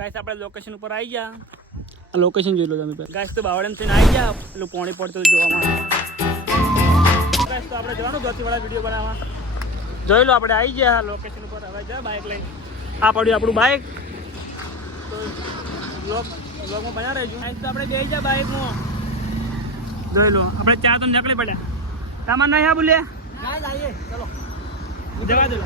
Guys આપણે location ઉપર આવી ગયા. આ લોકેશન જોઈ લો તમે ગાઈસ તો બાવળમ થઈને આવી ગયા. પેલું પોણી પડતું જોવા માટે ગાઈસ તો આપણે જવાનું ગતિવાળા વીડિયો બનાવવા. જોઈ લો આપણે આવી ગયા લોકેશન ઉપર. હવે જા બાઇક લઈને. આ પડ્યું આપણું બાઇક તો બ્લોગ બ્લોગમાં બના રહેજો. ગાઈસ તો આપણે બે જા બાઇકમાં જોઈ લો આપણે ચા તો નીકળી પડ્યા. સામાન નહીં આઈએ ચલો. જવા દો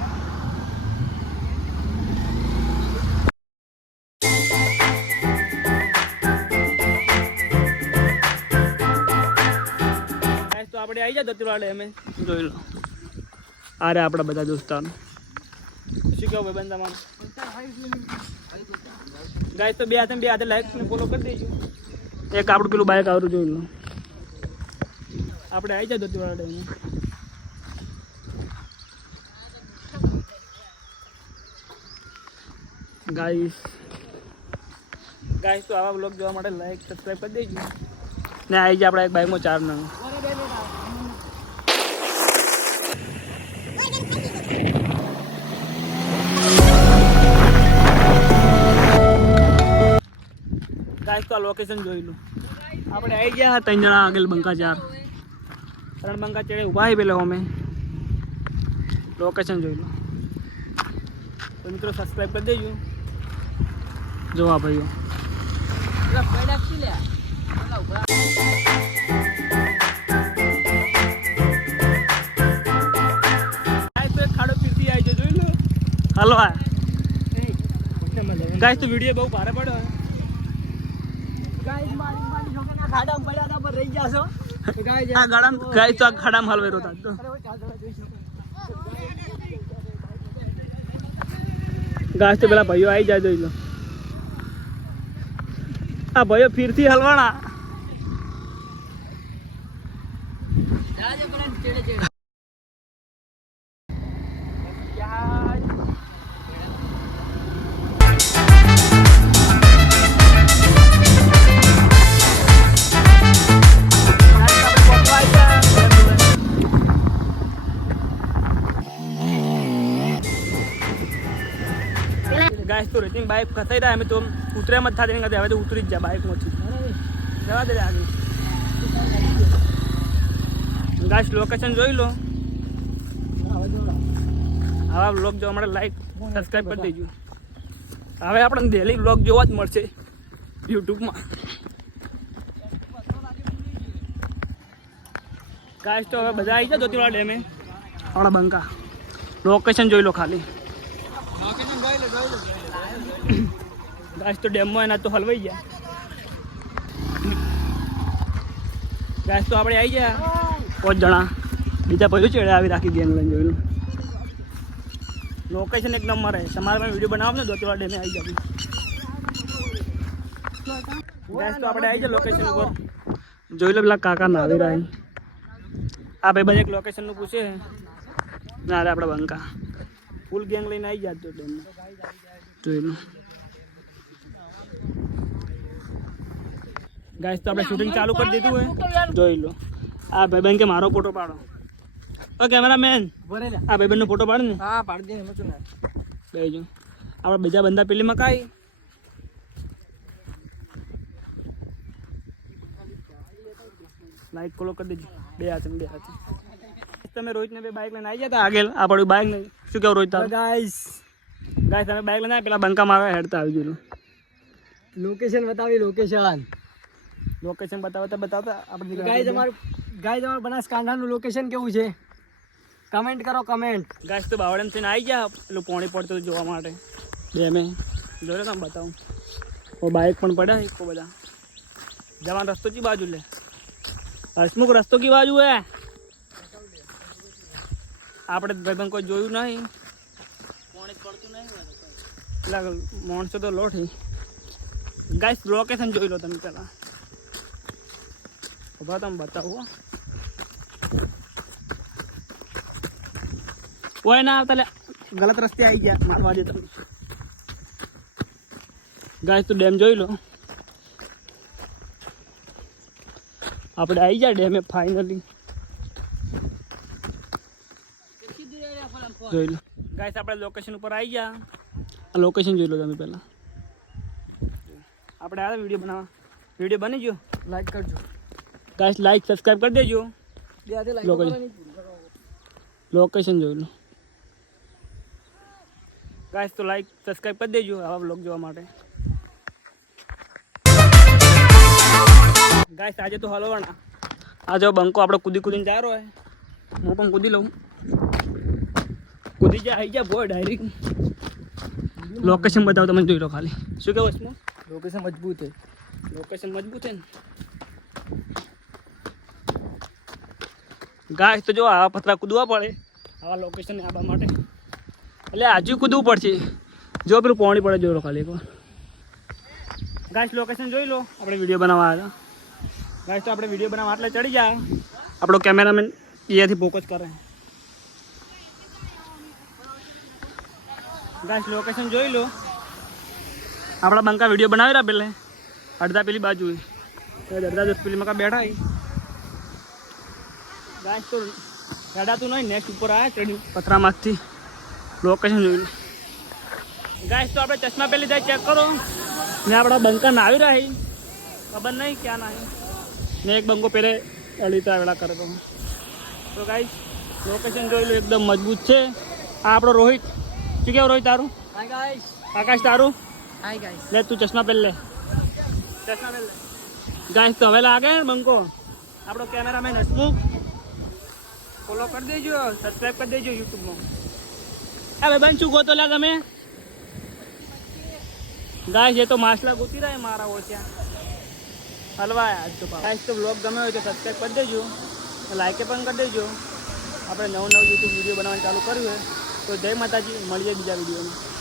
આપણે આવી જાય દત્તીવાડે અમે. જોઈ લો. અરે આપણા બધા દોસ્તારો. શું કહો ભાઈ બંધ તમારું ગાઈસ તો બે હાથે બે હાથે લાઈક ને ફોલો કરી દેજો. એક આપણું પેલું બાઇક આવરું જોઈ લો. આપણે આવી જાય દત્તીવાડા ડેમમાં ગાઈસ ગાઈસ તો આવા બ્લોગ જોવા માટે લાઈક સબસ્ક્રાઈબ કરી દેજો. ને આવી જાય આપણા એક બાઇકમાં ચાર નંગ ગાઈસ તો આ લોકેશન જોઈ લો. આપણે આવી ગયા ત્રણ જણા આગળ બંકા ચાર ત્રણ બંકા ચડે ઊભા આવી પેલા અમે. લોકેશન જોઈ લો. તો મિત્રો સબસ્ક્રાઈબ કરી દેજો. જોવા ભાઈઓ. હાલો હા ગાય તો વીડિયો બહુ ભારે પડ્યો ગાઈસ મારી મારી છોકરાના ખાડામાં પડ્યા હતા ગયા તો હલવેરો પેલા ભાઈઓ આવી જાય જોઈ લો. આ ભાઈઓ ફીરથી હલવાણા ગાઈસ તો રેતી બાઇક ફસાઈ રહ્યા અમે તો ઉતરે મત થતી નથી હવે તો ઉતરી જ જાય બાઇકમાંથી જવા દે આગળ. ગાઈસ લોકેશન જોઈ લો. આવા બ્લોગ જોવા માટે લાઈક સબસ્ક્રાઈબ કરી દેજો. હવે આપણને ડેલી બ્લોગ જોવા જ મળશે યુટ્યુબમાં. ગાઈસ, તો હવે બધા આવી જાય જોતીવાળા ડેમે. આપણા બંકા. લોકેશન જોઈ લો ખાલી. ગાઈસ તો ડેમમાં એના તો હલવાઈ ગયા. ગાય તો આપણે આવી ગયા પાંચ જણા. બીજા પછી ચેડે આવી રાખી ગેંગ લઈને જોયું લોકેશન એક નંબર છે તમારે પણ વીડિયો બનાવો ને દોતીવાળા ડેમે આવી જાય ગાઈસ તો આપણે આવી જાય લોકેશન ઉપર. જોઈ લો પેલા કાકા નાવી રહ્યા આ ભાઈ બધા એક લોકેશનનું પૂછે. ના રે આપણે બંકા. ફૂલ ગેંગ લઈને આવી જાય તો ડેમમાં જોઈ લો. ગાઈસ તો આપણે શૂટિંગ ચાલુ કરી દીધું હોય જોઈ લો. આ ભાઈબંધ કે મારો ફોટો પાડો. ઓ કેમેરામેન આ ભાઈબંધનો ફોટો પાડ ને. હા પાડી દે એમાં શું ના. બેજો આપણા બીજા બંદા પેલીમાં મકાઈ લાઈક કોલો કરી દેજો. બે હાથે બે હાથે. તમે રોહિતને બે બાઇક લઈને આવી જતા આગળ આ પડ્યું બાઇક ને. શું કેવું રોહિત ગાઈસ ગાઈસ તમે બાઇક લઈને પેલા બંકા મારવા હેડતા આવી ગયેલું. લોકેશન બતાવી લોકેશન લોકેશન બતાવતા બતાવતા આપણે ગાઈસ અમારું ગાઈસ અમારું બનાસકાંઠાનું લોકેશન કેવું છે? કમેન્ટ કરો કમેન્ટ ગાય તો બાવળમ થઈને આવી ગયા. પેલું પોણી પડતું હતું જોવા માટે. બે મેં જોયો તમે બતાવું. ઓ બાઇક પણ પડ્યા એક બધા. જવાનો રસ્તો કી બાજુ લે. હસમુખ રસ્તો કી બાજુ હે? આપણે ભાઈબંધ કોઈ જોયું નહીં. પોણી પડતું નહીં પેલા માણસો તો લોઠી. ગાઈસ લોકેશન જોઈ લો તમે પેલા ઊભા તમે બતાવો. ઓય ના આવતા લે. ગલત રસ્તે આવી ગયા. મારવા દે તમે ગાઈસ તું ડેમ જોઈ લો. આપણે આવી જાય ડેમે ફાઇનલી જોઈ લો. ગાઈસ આપણે લોકેશન ઉપર આવી ગયા. આ લોકેશન જોઈ લો તમે પહેલા. આપણે આવ્યા વીડિયો બનાવવા. વીડિયો બની ગયો? લાઈક કરજો. ગાઈસ લાઈક સબસ્ક્રાઈબ કરી દેજો બે હાથે like લોકો કરવાની. લોકેશન જોઈ લો ગાઈસ તો લાઈક સબસ્ક્રાઈબ કરી દેજો આવા બ્લોગ જોવા માટે ગાઈસ આજે તો હલવાના આ જો બંકો આપણે કૂદી કૂદીને જારો હે હું પણ કૂદી લઉં કૂદી જા આવી જા બોય ડાયરેક્ટ લોકેશન બતાવો તમે જોઈ લો ખાલી શું કહેવું વસ્તુ લોકેશન મજબૂત છે લોકેશન મજબૂત છે ને ગાય તો જો આવા પતરા કૂદવા પડે. આવા લોકેશન આવવા માટે. એટલે આજુ કૂદવું પડશે. જો પેલું પાણી પડે જોઈ લો ખાલી એકવાર ગાય લોકેશન જોઈ લો. આપણે વીડિયો બનાવવા આવ્યા ગાય તો આપણે વીડિયો બનાવવા એટલે ચડી જાય આપણો કેમેરામેન અહીંયાથી ફોકસ કરે. ગાય લોકેશન જોઈ લો. આપણા બંકા વીડિયો બનાવી રહ્યા પેલે. અડધા પેલી બાજુ અડધા દસ પેલી મકા બેઠા ગાય તો હેડાતું નહીં નેક્સ્ટ ઉપર આવ્યા ચડી પતરામાંથી લોકેશન જોઈ લો. તો આપણે ચશ્મા પહેલી જાય ચેક કરો. ને આપણા બંકા ના આવી રહ્યા ખબર નહીં ક્યાં ના. ને એક બંકો પેલે અડીતા વેળા કરે તો. તો ગાય લોકેશન જોઈ લો એકદમ મજબૂત છે. આ આપણો રોહિત. શું કેવું રોહિત તારું? આકાશ તારું? લે તું ચશ્મા પહેર લે. ચશ્મા પહેલે ગાઈસ તો હવે લાગે બંકો. આપણો કેમેરામેન હસમુખ. ફોલો કરી દેજો સબસ્ક્રાઇબ કરી દેજો યુટ્યુબમાં હવે બન શું ગોતો લા તમે ગાઈસ એ તો માછલા ગોતી રહ્યા મારા ઓછ્યા હલવાયા આજ તો ગાઈસ તો બ્લોગ ગમે હોય તો સબસ્ક્રાઇબ કરી દેજો લાઈકે પણ કરી દેજો આપણે નવું નવું યુટ્યુબ વીડિયો બનાવવાનું ચાલુ કર્યું હોય તો જય માતાજી મળીએ બીજા વિડીયોમાં